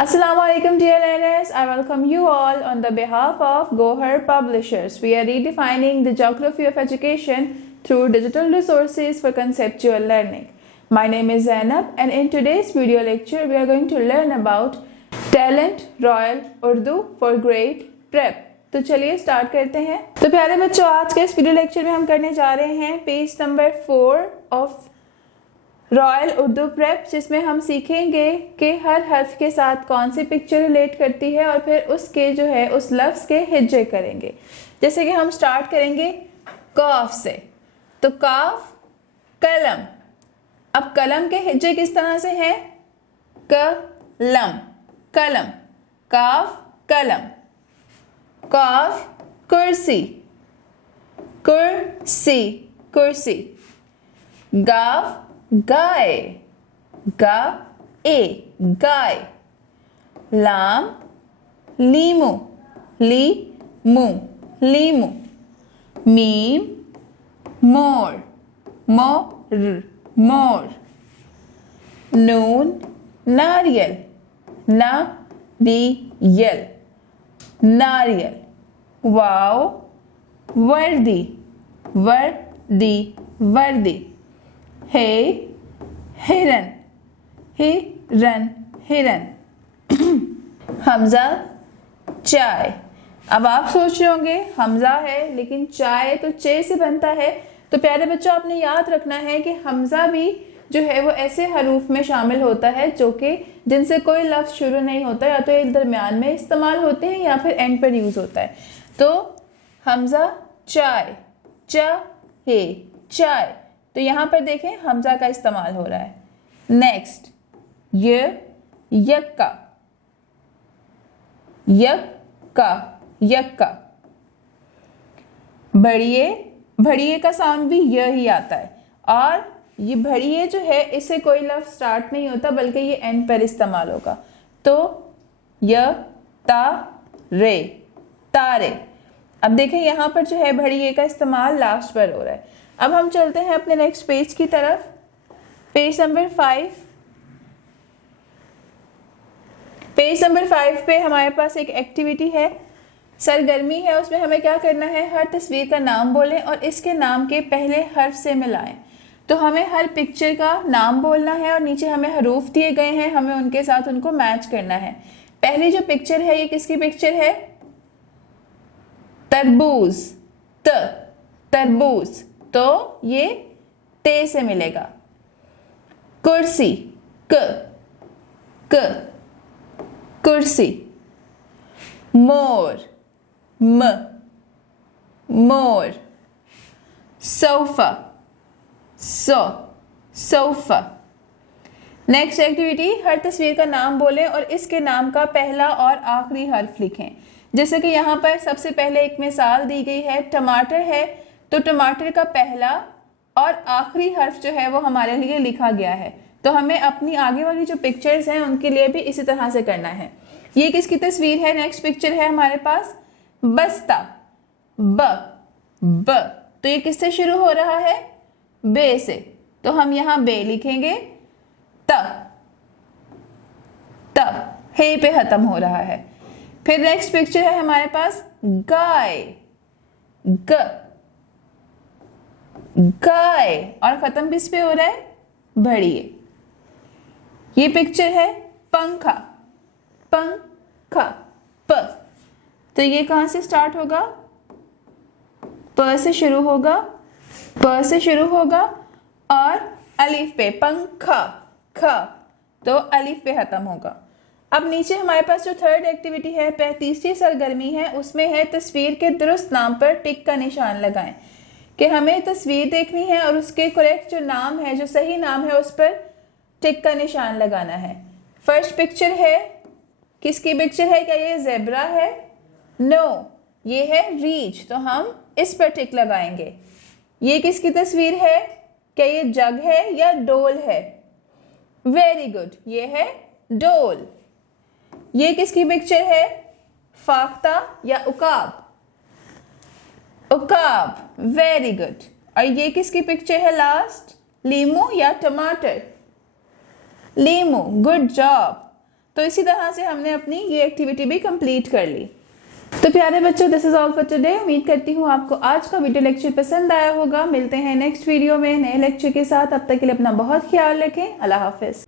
Assalamu alaikum dear learners, I welcome you all on the behalf of Gohar Publishers. We are redefining the geography of education through digital resources for conceptual learning. My name is Zainab and in today's video lecture we are going to learn about Talent Royal Urdu for Grade Prep. तो चलिए start करते हैं। तो प्यारे बच्चों, आज के इस वीडियो लेक्चर में हम करने जा रहे हैं page number 4 of royal Urdu prep, जिसमें हम सीखेंगे कि हर हर्फ के साथ कौन सी पिक्चर रिलेट करती है और फिर उसके जो है उस लफ्ज़ के हिज्जे करेंगे। जैसे कि हम स्टार्ट करेंगे काफ से, तो काफ कलम। अब कलम के हिज्जे किस तरह से हैं? कलम कलम, काफ कलम। काफ कुर्सी कुर्सी कुर्सी। गाफ गाय गाय गाय। लाम लीमू लीमू लीमू। मीम मोर मोर मोर। नून नारियल नारियल नारियल। वाव वर्दी वर्दी वर्दी। हे हिरन हिरन हिरन। हमजा चाय। अब आप सोच रहे होंगे हमजा है लेकिन चाय तो चे से बनता है। तो प्यारे बच्चों, आपने याद रखना है कि हमजा भी जो है वो ऐसे हरूफ में शामिल होता है जो कि जिनसे कोई लफ्ज़ शुरू नहीं होता, या तो ये दरमियान में इस्तेमाल होते हैं या फिर एंड पर यूज़ होता है। तो हमजा चाय चाहे चाय, तो यहाँ पर देखें हमजा का इस्तेमाल हो रहा है। नेक्स्ट यक्का यक्का यक्का। बढ़िए बढ़िए का साउंड भी य ही आता है, और ये बढ़िए जो है इससे कोई लफ्ज़ स्टार्ट नहीं होता बल्कि ये एंड पर इस्तेमाल होगा। तो य ता रे तारे। अब देखें यहाँ पर जो है बढ़िए का इस्तेमाल लास्ट पर हो रहा है। अब हम चलते हैं अपने नेक्स्ट पेज की तरफ, पेज नंबर 5। पेज नंबर 5 पे हमारे पास एक एक्टिविटी है, सरगर्मी है। उसमें हमें क्या करना है? हर तस्वीर का नाम बोलें और इसके नाम के पहले हर्फ से मिलाएं। तो हमें हर पिक्चर का नाम बोलना है और नीचे हमें हरूफ दिए गए हैं, हमें उनके साथ उनको मैच करना है। पहली जो पिक्चर है ये किसकी पिक्चर है? तरबूज तरबूज, तो ये ते से मिलेगा। कुर्सी क कुर्सी। मोर म मोर। Sofa sofa. नेक्स्ट एक्टिविटी, हर तस्वीर का नाम बोलें और इसके नाम का पहला और आखिरी हर्फ लिखें। जैसे कि यहाँ पर सबसे पहले एक मिसाल दी गई है, टमाटर है, तो टमाटर का पहला और आखिरी हर्फ जो है वो हमारे लिए लिखा गया है। तो हमें अपनी आगे वाली जो पिक्चर्स हैं उनके लिए भी इसी तरह से करना है। ये किसकी तस्वीर है? नेक्स्ट पिक्चर है हमारे पास बस्ता ब। तो ये किससे शुरू हो रहा है? बे से, तो हम यहाँ बे लिखेंगे। त हे पे खत्म हो रहा है। फिर नेक्स्ट पिक्चर है हमारे पास गाय गाय, और खत्म किस पे हो रहा है? बढ़िए। ये पिक्चर है पंखा पंखा प, तो ये कहां से स्टार्ट होगा? प से शुरू होगा, प से शुरू होगा और अलिफ पे पंखा ख, तो अलिफ पे खत्म होगा। अब नीचे हमारे पास जो थर्ड एक्टिविटी है, तीसरी सरगर्मी है, उसमें है तस्वीर के दुरुस्त नाम पर टिक का निशान लगाएं। कि हमें तस्वीर देखनी है और उसके करेक्ट जो नाम है, जो सही नाम है, उस पर टिक का निशान लगाना है। फर्स्ट पिक्चर है, किसकी पिक्चर है? क्या ये ज़ेब्रा है? नो, ये है रीछ, तो हम इस पर टिक लगाएंगे। ये किसकी तस्वीर है? क्या ये जग है या डोल है? वेरी गुड, ये है डोल। ये किसकी पिक्चर है? फाख्ता या उकाब? उकाब, वेरी गुड। और ये किसकी पिक्चर है लास्ट? लीमू या टमाटर? लीमू, गुड जॉब। तो इसी तरह से हमने अपनी ये एक्टिविटी भी कंप्लीट कर ली। तो प्यारे बच्चों, this is all for today. उम्मीद करती हूँ आपको आज का वीडियो लेक्चर पसंद आया होगा। मिलते हैं नेक्स्ट वीडियो में नए लेक्चर के साथ। अब तक के लिए अपना बहुत ख्याल रखें। अल्लाह हाफिज।